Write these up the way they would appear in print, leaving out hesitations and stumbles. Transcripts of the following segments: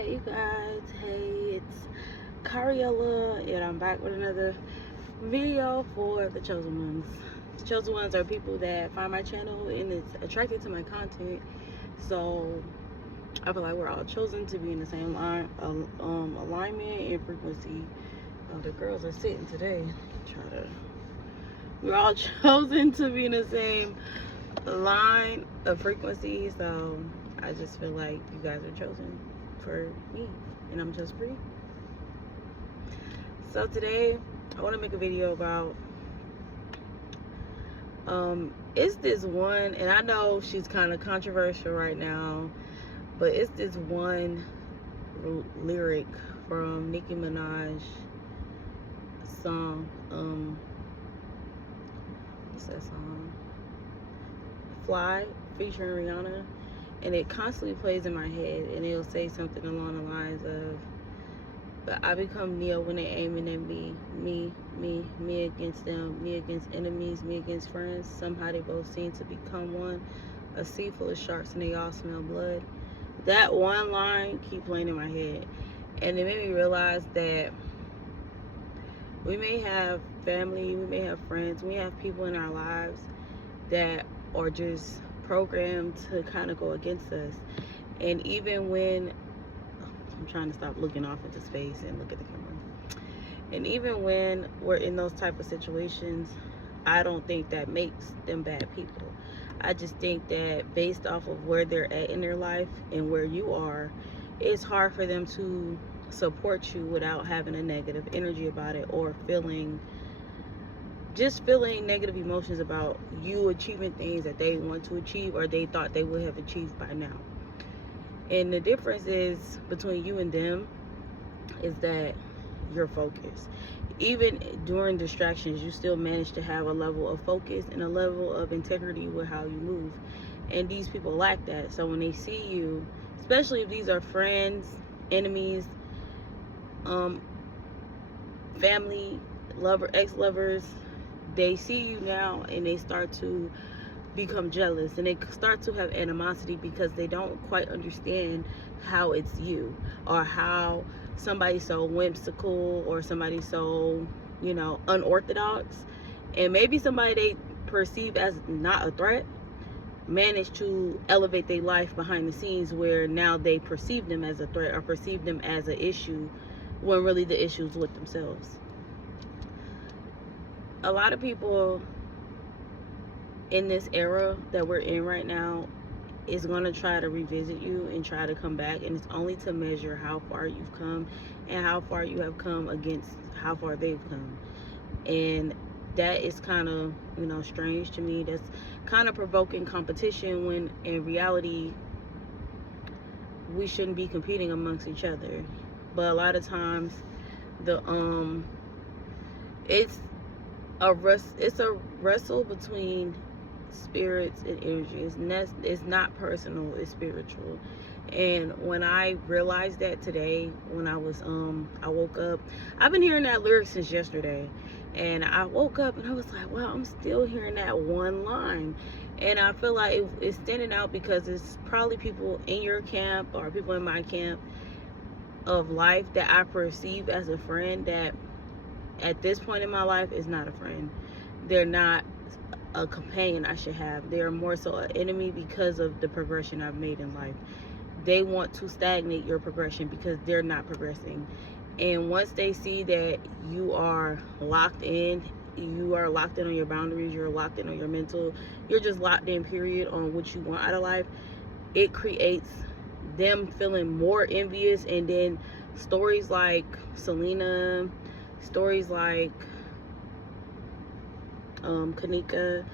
Hey you guys, hey, it's Cariella and I'm back with another video for the chosen ones. The chosen ones are people that find my channel and is attracted to my content. So I feel like we're all chosen to be in the same alignment and frequency. The girls are sitting today. We're all chosen to be in the same line of frequency. So I just feel like you guys are chosen for me and I'm just free. So today I want to make a video about it's this one, and I know she's kind of controversial right now, but it's this one lyric from Nicki Minaj song. What's that song? Fly, featuring Rihanna, and it constantly plays in my head, and it'll say something along the lines of, but I become Neo when they aiming at me. Me against them, me against enemies, me against friends. Somehow they both seem to become one. A sea full of sharks and they all smell blood. That one line keep playing in my head. And it made me realize that we may have family, we may have friends, we have people in our lives that are just programmed to kind of go against us. And even when I'm trying to stop looking off into space and look at the camera. And even when we're in those type of situations, I don't think that makes them bad people. I just think that based off of where they're at in their life and where you are, it's hard for them to support you without having a negative energy about it, or feeling negative emotions about you achieving things that they want to achieve or they thought they would have achieved by now. And the difference is between you and them is that you're focused. Even during distractions, you still manage to have a level of focus and a level of integrity with how you move. And these people lack that. So when they see you, especially if these are friends, enemies, family, lover, ex-lovers, they see you now and they start to become jealous and they start to have animosity because they don't quite understand how it's you, or how somebody so whimsical or somebody so, unorthodox, and maybe somebody they perceive as not a threat managed to elevate their life behind the scenes, where now they perceive them as a threat or perceive them as an issue when really the issue is with themselves. A lot of people in this era that we're in right now is going to try to revisit you and try to come back, and it's only to measure how far you've come and how far you have come against how far they've come. And that is kind of, strange to me. That's kind of provoking competition, when in reality we shouldn't be competing amongst each other. But a lot of times the it's a wrestle between spirits and energy. It's not personal, it's spiritual. And when I realized that today, when I woke up, I've been hearing that lyric since yesterday, and I woke up and I was like, wow, I'm still hearing that one line. And I feel like it's standing out because it's probably people in your camp or people in my camp of life that I perceive as a friend that at this point in my life is not a friend. They're not a companion I should have. They're more so an enemy because of the progression I've made in life. They want to stagnate your progression because they're not progressing. And once they see that you are locked in on your boundaries, you're locked in on your mental, you're just locked in, period, on what you want out of life, it creates them feeling more envious. And then stories like Selena, stories like Kanika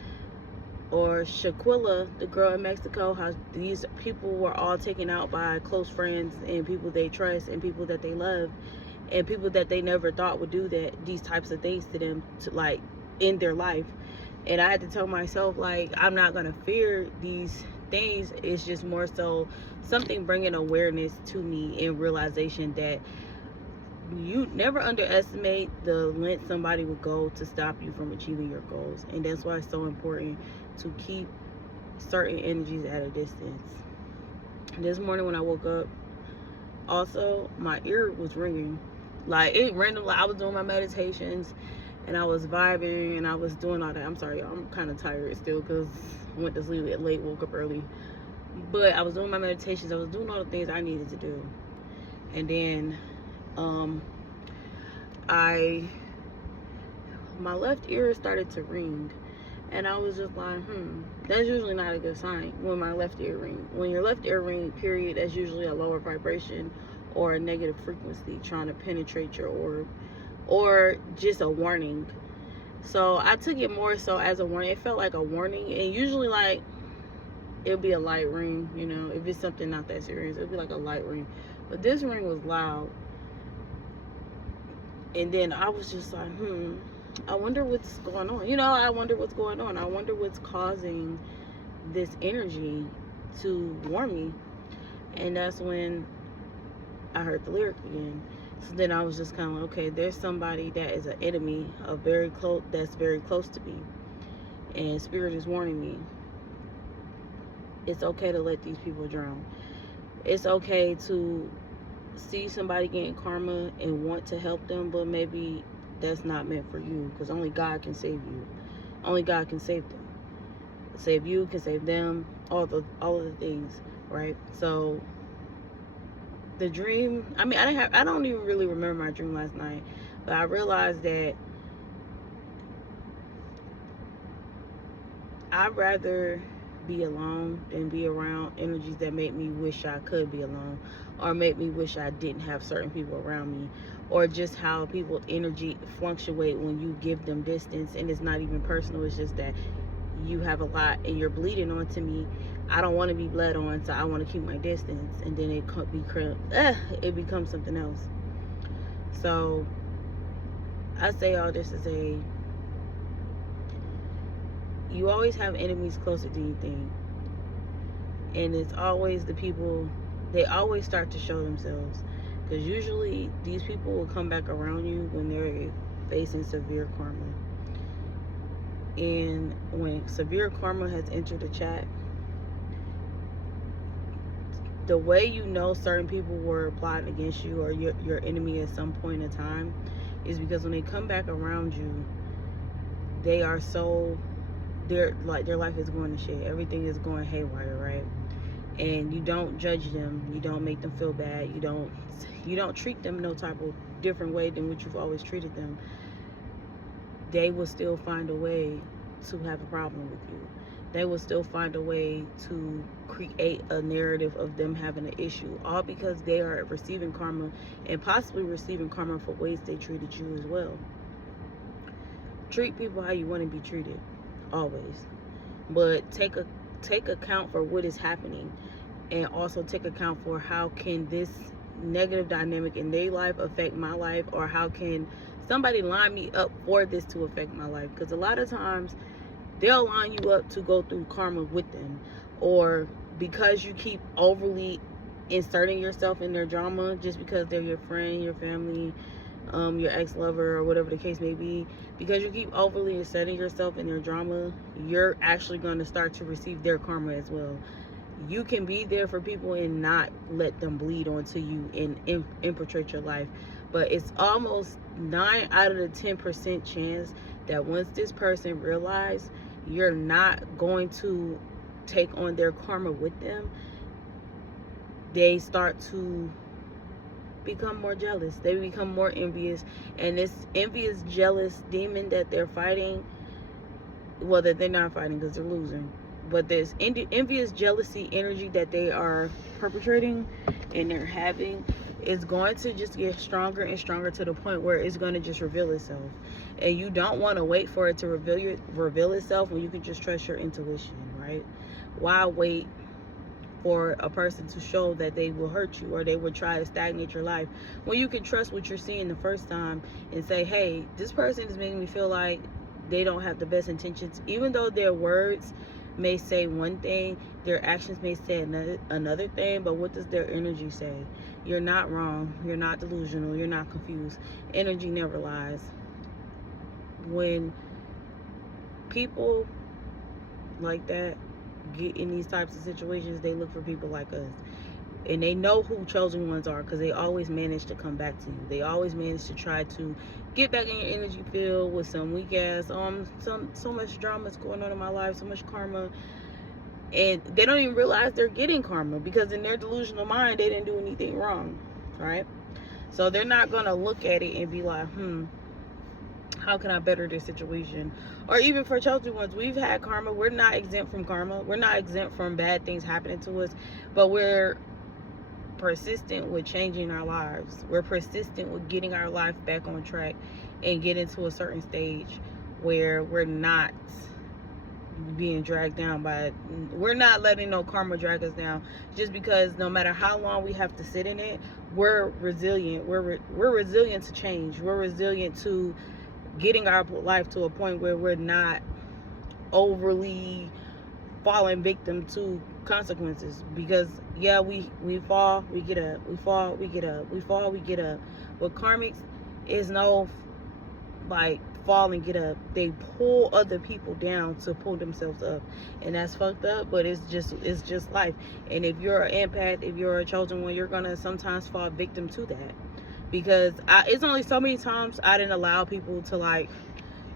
or Shaquilla, the girl in Mexico, how these people were all taken out by close friends and people they trust and people that they love and people that they never thought would do these types of things to them, to like in their life. And I had to tell myself, like, I'm not gonna fear these things. It's just more so something bringing awareness to me and realization that you never underestimate the length somebody would go to stop you from achieving your goals. And that's why it's so important to keep certain energies at a distance. This morning when I woke up, Also, my ear was ringing. Like, it randomly, I was doing my meditations and I was vibing and I was doing all that. I'm sorry, y'all, I'm kind of tired still because I went to sleep late, woke up early. But I was doing my meditations, I was doing all the things I needed to do. And then, my left ear started to ring. And I was just like, that's usually not a good sign when my left ear ring. When your left ear ring, period, that's usually a lower vibration or a negative frequency trying to penetrate your orb, or just a warning. So I took it more so as a warning. It felt like a warning, and usually like it'll be a light ring, you know, if it's something not that serious, it'll be like a light ring. But this ring was loud. And then I was just like, I wonder what's going on. You know, I wonder what's going on. I wonder what's causing this energy to warn me. And that's when I heard the lyric again. So then I was just kind of like, okay, there's somebody that is an enemy, that's very close to me. And Spirit is warning me. It's okay to let these people drown. It's okay to see somebody getting karma and want to help them, but maybe that's not meant for you, because only God can save you. Only God can save them. Save you, can save them, all of the things, right? So the dream, I mean, I don't even really remember my dream last night, but I realized that I'd rather be alone than be around energies that make me wish I could be alone, or make me wish I didn't have certain people around me, or just how people's energy fluctuate when you give them distance. And it's not even personal, it's just that you have a lot and you're bleeding onto me. I don't want to be bled on, so I want to keep my distance, and then it becomes something else. So I say all this to say, you always have enemies closer than you think. And it's always the people, they always start to show themselves. Because usually these people will come back around you when they're facing severe karma. And when severe karma has entered the chat, the way you know certain people were plotting against you or your enemy at some point in time is because when they come back around you, they are so, their life is going to shit. Everything is going haywire, right? And you don't judge them, you don't make them feel bad, you don't treat them no type of different way than what you've always treated them. They will still find a way to have a problem with you. They will still find a way to create a narrative of them having an issue, all because they are receiving karma, and possibly receiving karma for ways they treated you as well. Treat people how you want to be treated, always. But take account for what is happening, and also take account for how can this negative dynamic in their life affect my life, or how can somebody line me up for this to affect my life. Because a lot of times they'll line you up to go through karma with them, or because you keep overly inserting yourself in their drama, just because they're your friend, your family, your ex-lover, or whatever the case may be. Because you keep overly inserting yourself in their drama, you're actually going to start to receive their karma as well. You can be there for people and not let them bleed onto you and infiltrate your life, but it's almost 9 out of the 10% chance that once this person realizes you're not going to take on their karma with them, they start to become more jealous. They become more envious, and this envious, jealous demon that they're fighting, well, that they're not fighting because they're losing, but this envious jealousy energy that they are perpetrating and they're having is going to just get stronger and stronger, to the point where it's going to just reveal itself. And you don't want to wait for it to reveal itself when you can just trust your intuition, right? Why wait for a person to show that they will hurt you or they will try to stagnate your life, when you can trust what you're seeing the first time and say, hey, this person is making me feel like they don't have the best intentions. Even though their words may say one thing, their actions may say another thing, but what does their energy say? You're not wrong, you're not delusional, you're not confused. Energy never lies. When people like that get in these types of situations, they look for people like us. and they know who chosen ones are, because they always manage to come back to you. They always manage to try to get back in your energy field with some weak ass so much drama is going on in my life, so much karma, and they don't even realize they're getting karma, because in their delusional mind they didn't do anything wrong, right? So they're not gonna look at it and be like, how can I better this situation? Or even for chosen ones, we've had karma. We're not exempt from karma. We're not exempt from bad things happening to us, but we're persistent with changing our lives. We're persistent with getting our life back on track and getting to a certain stage where we're not being dragged down by it. We're not letting no karma drag us down, just because no matter how long we have to sit in it, we're resilient. We're resilient to change. We're resilient to getting our life to a point where we're not overly falling victim to consequences. Because yeah, we fall, we get up, we fall, we get up, we fall, we get up. With karmics, is no like fall and get up. They pull other people down to pull themselves up, and that's fucked up, but it's just life. And if you're an empath, if you're a chosen one, you're gonna sometimes fall victim to that. Because it's only so many times I didn't allow people to like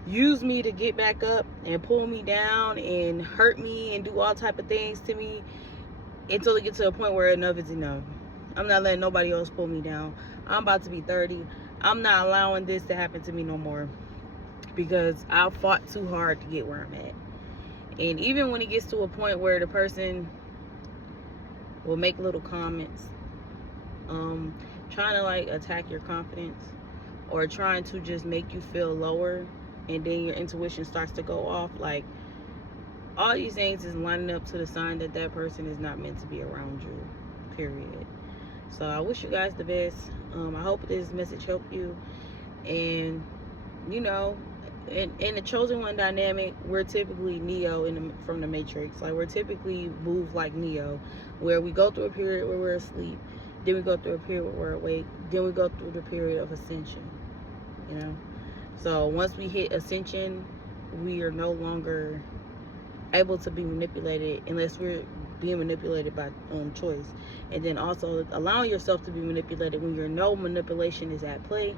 use me to get back up and pull me down and hurt me and do all type of things to me, until it gets to a point where enough is enough. I'm not letting nobody else pull me down. I'm about to be 30. I'm not allowing this to happen to me no more, because I fought too hard to get where I'm at. And even when it gets to a point where the person will make little comments, trying to like attack your confidence, or trying to just make you feel lower, and then your intuition starts to go off, like all these things is lining up to the sign that that person is not meant to be around you, period. So I wish you guys the best. I hope this message helped you. And you know, in the chosen one dynamic, we're typically Neo from the Matrix. Like, we're typically moved like Neo, where we go through a period where we're asleep, then we go through a period where we're awake, then we go through the period of ascension, you know. So once we hit ascension, we are no longer able to be manipulated unless we're being manipulated by choice. And then also allowing yourself to be manipulated when you know manipulation is at play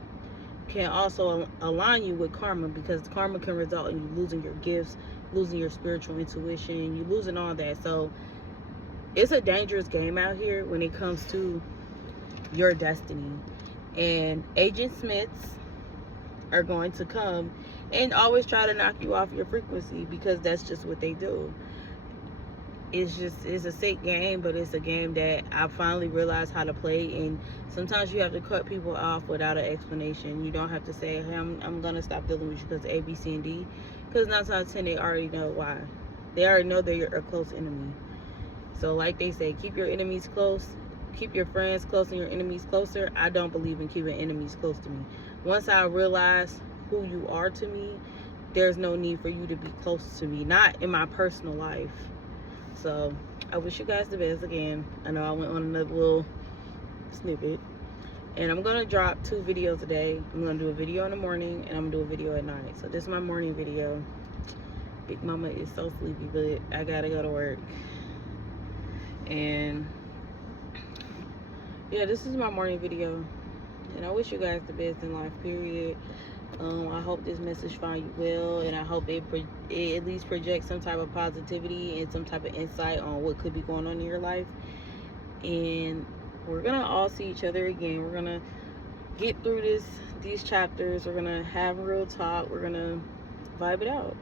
can also align you with karma, because karma can result in you losing your gifts, losing your spiritual intuition, you losing all that. So it's a dangerous game out here when it comes to your destiny. And Agent Smiths are going to come and always try to knock you off your frequency, because that's just what they do. It's a sick game, but it's a game that I finally realized how to play. And sometimes you have to cut people off without an explanation. You don't have to say, hey, I'm gonna stop dealing with you because A, B, C, and D, because 9 times out of 10 they already know why. They already know they're a close enemy. So like they say, keep your enemies close, keep your friends close and your enemies closer. I don't believe in keeping enemies close to me. Once I realize who you are to me, there's no need for you to be close to me, not in my personal life. So I wish you guys the best. Again, I know I went on another little snippet, and I'm gonna drop 2 videos a day. I'm gonna do a video in the morning, and I'm gonna do a video at night. So this is my morning video. Big Mama is so sleepy, but I gotta go to work. And yeah, this is my morning video, and I wish you guys the best in life, period. I hope this message found you well, and I hope it at least projects some type of positivity and some type of insight on what could be going on in your life. And we're gonna all see each other again. We're gonna get through these chapters. We're gonna have real talk. We're gonna vibe it out.